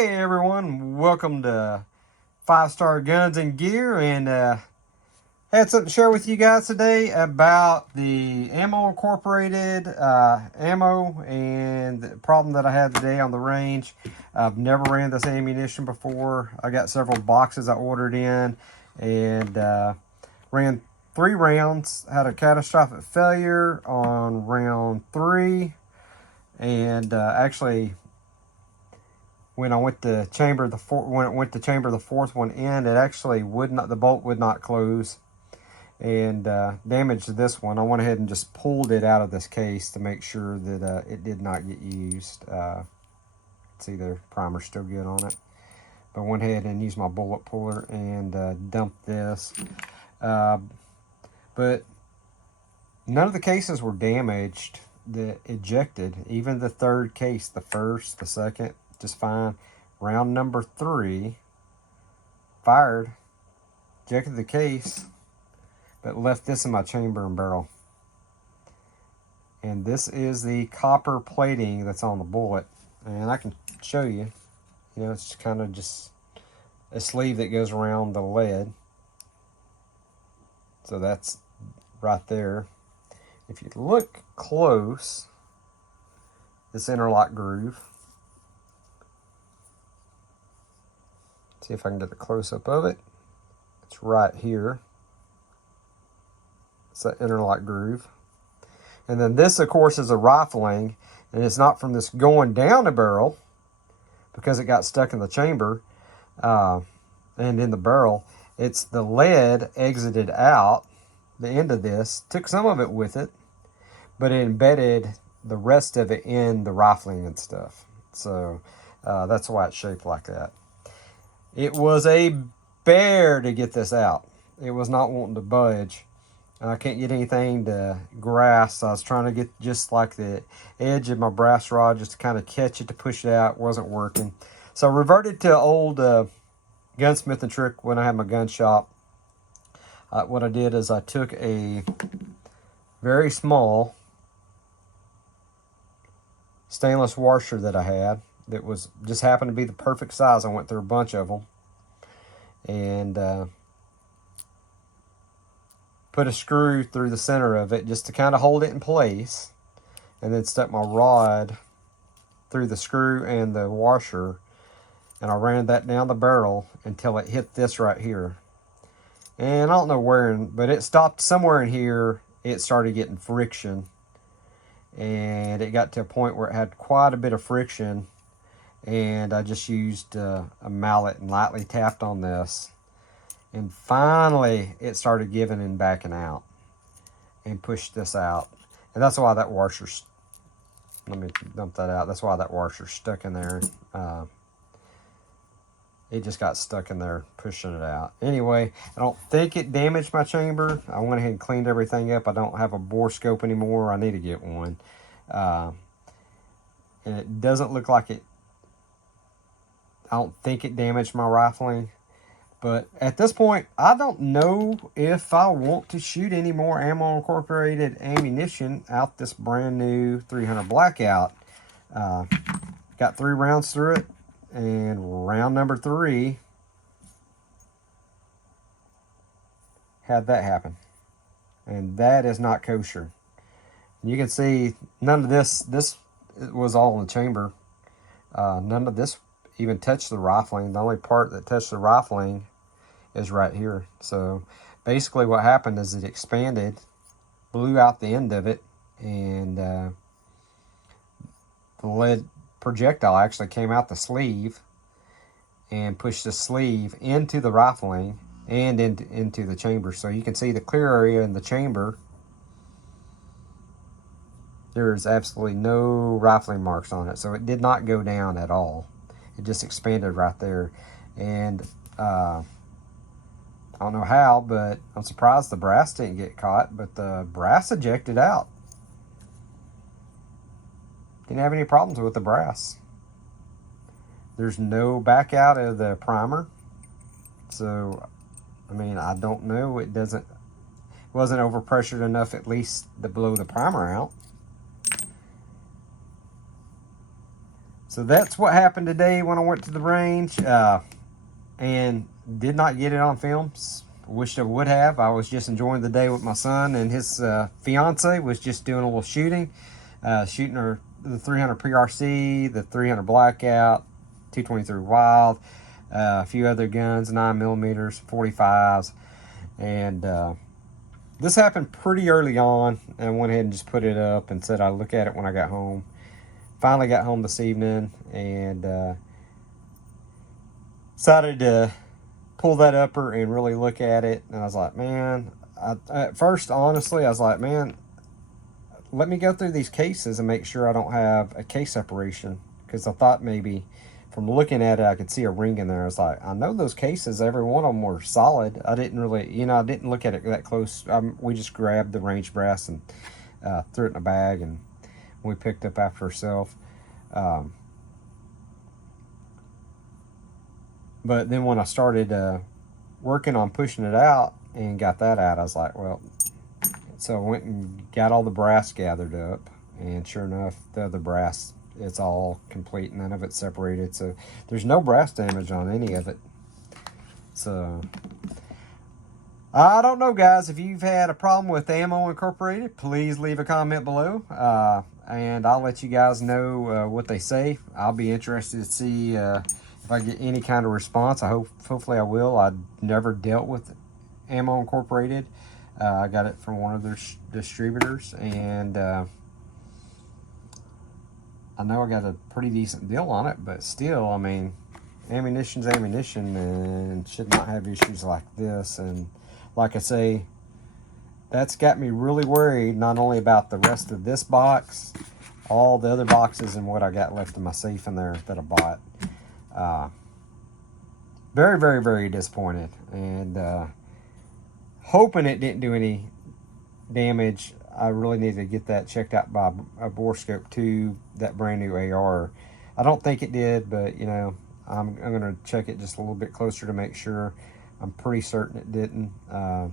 Hey everyone, welcome to 5-Star Guns and Gear, and had something to share with you guys today about the Ammo Incorporated ammo and the problem that I had today on the range. I've never ran this ammunition before. I got several boxes I ordered in and ran 3 rounds, had a catastrophic failure on round 3, and actually when I went to chamber the fourth one in, it actually would not, the bolt would not close, and damaged this one. I went ahead and just pulled it out of this case to make sure that it did not get used. See, the primer's still good on it, but I went ahead and used my bullet puller and dumped this. But none of the cases were damaged that ejected. Even the third case, the first, the second, just fine. Round number 3, fired, ejected the case, but left this in my chamber and barrel. And this is the copper plating that's on the bullet. And I can show you. You know, it's kind of just a sleeve that goes around the lead. So that's right there. If you look close, this interlock groove. See if I can get a close-up of it. It's right here. It's that interlock groove. And then this, of course, is a rifling, and it's not from this going down the barrel because it got stuck in the chamber and in the barrel. It's the lead exited out the end of this, took some of it with it, but it embedded the rest of it in the rifling and stuff. So that's why it's shaped like that. It was a bear to get this out. It was not wanting to budge. I can't get anything to grasp. I was trying to get just like the edge of my brass rod just to kind of catch it to push it out. It wasn't working. So I reverted to old gunsmithing trick when I had my gun shop. What I did is I took a very small stainless washer that I had that was just happened to be the perfect size. I went through a bunch of them and put a screw through the center of it just to kind of hold it in place, and then stuck my rod through the screw and the washer, and I ran that down the barrel until it hit this right here. And I don't know where, but it stopped somewhere in here. It started getting friction, and it got to a point where it had quite a bit of friction, and I just used a mallet and lightly tapped on this, and finally it started giving and backing out and pushed this out. And that's why that washer's, let me dump that out, that's why that washer's stuck in there. It just got stuck in there pushing it out. Anyway, I don't think it damaged my chamber. I went ahead and cleaned everything up. I don't have a bore scope anymore. I need to get one. And it doesn't look like it, I don't think it damaged my rifling. But at this point, I don't know if I want to shoot any more Ammo Incorporated ammunition out this brand new 300 Blackout. Got 3 rounds through it, and round number 3 had that happen. And that is not kosher. You can see none of this was all in the chamber. None of this even touched the rifling. The only part that touched the rifling is right here. So basically what happened is it expanded, blew out the end of it, and the lead projectile actually came out the sleeve and pushed the sleeve into the rifling and into the chamber. So you can see the clear area in the chamber. There's absolutely no rifling marks on it, so it did not go down at all. It just expanded right there. And I don't know how, but I'm surprised the brass didn't get caught, but the brass ejected out. Didn't have any problems with the brass. There's no back out of the primer. So, I mean, I don't know. It wasn't overpressured enough at least to blow the primer out. So that's what happened today when I went to the range, and did not get it on film. Wished I would have. I was just enjoying the day with my son, and his fiance was just doing a little shooting, shooting the 300 PRC, the 300 Blackout, 223 Wild, a few other guns, 9mm, 45s, and this happened pretty early on. I went ahead and just put it up and said I'd look at it when I got home. Finally got home this evening and decided to pull that upper and really look at it. And I was like, man, at first, honestly, I was like, man, let me go through these cases and make sure I don't have a case separation. Because I thought maybe from looking at it, I could see a ring in there. I was like, I know those cases, every one of them were solid. I didn't really, I didn't look at it that close. We just grabbed the range brass and threw it in a bag, and we picked up after ourselves. But then when I started working on pushing it out and got that out, I was like, well, so I went and got all the brass gathered up, and sure enough, the other brass, it's all complete, none of it separated, so there's no brass damage on any of it. So I don't know, guys. If you've had a problem with Ammo Incorporated, please leave a comment below, and I'll let you guys know what they say. I'll be interested to see if I get any kind of response. Hopefully I will. I've never dealt with Ammo Incorporated. I got it from one of their distributors, and I know I got a pretty decent deal on it, but still, I mean, ammunition's ammunition and should not have issues like this. And like I say, that's got me really worried, not only about the rest of this box, all the other boxes and what I got left in my safe in there that I bought. Very, very, very disappointed, and hoping it didn't do any damage. I really need to get that checked out by a bore scope too, that brand new AR. I don't think it did, but I'm going to check it just a little bit closer to make sure. I'm pretty certain it didn't. And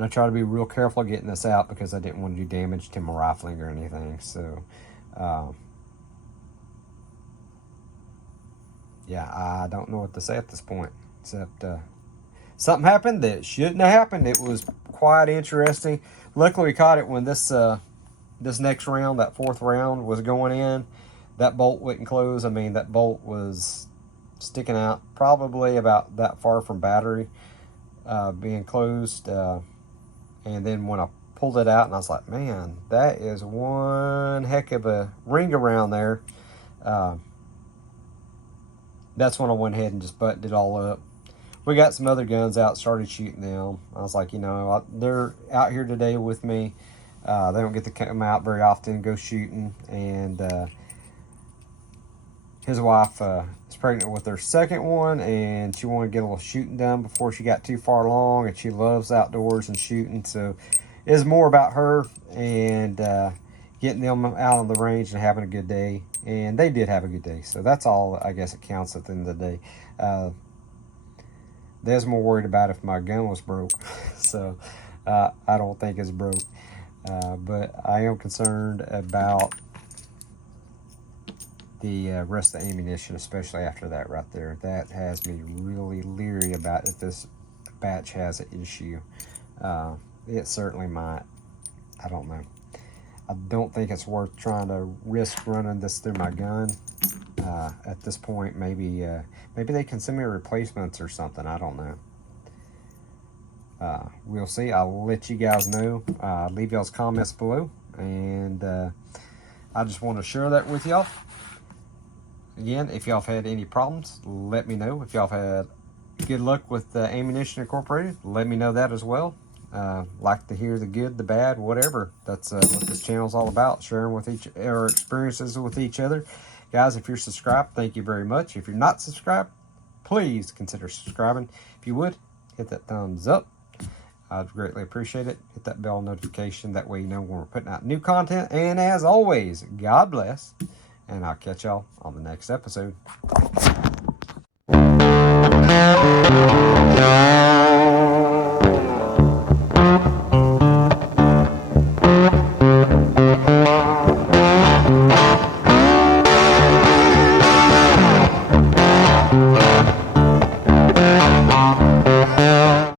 I try to be real careful getting this out because I didn't want to do damage to my rifling or anything. So yeah, I don't know what to say at this point, except something happened that shouldn't have happened. It was quite interesting. Luckily, we caught it when this next round, that fourth round, was going in. That bolt wouldn't close. I mean, that bolt was sticking out probably about that far from battery being closed. And then when I pulled it out, and I was like, man, that is one heck of a ring around there. That's when I went ahead and just buttoned it all up. We got some other guns out, started shooting them. I was like, they're out here today with me. They don't get to come out very often, go shooting. And his wife is pregnant with her second one, and she wanted to get a little shooting done before she got too far along, and she loves outdoors and shooting. So it's more about her and getting them out on the range and having a good day. And they did have a good day. So that's all, I guess, it counts at the end of the day. They was more worried about if my gun was broke. So I don't think it's broke. But I am concerned about the rest of the ammunition, especially after that right there. That has me really leery about if this batch has an issue. It certainly might. I don't know. I don't think it's worth trying to risk running this through my gun. At this point, maybe they can send me replacements or something. I don't know. We'll see. I'll let you guys know. Leave y'all's comments below, and I just want to share that with y'all. Again, if y'all have had any problems, let me know. If y'all have had good luck with Ammunition Incorporated, let me know that as well. Like to hear the good, the bad, whatever. That's what this channel is all about, sharing with our experiences with each other. Guys, if you're subscribed, thank you very much. If you're not subscribed, please consider subscribing. If you would, hit that thumbs up. I'd greatly appreciate it. Hit that bell notification. That way you know when we're putting out new content. And as always, God bless. And I'll catch y'all on the next episode.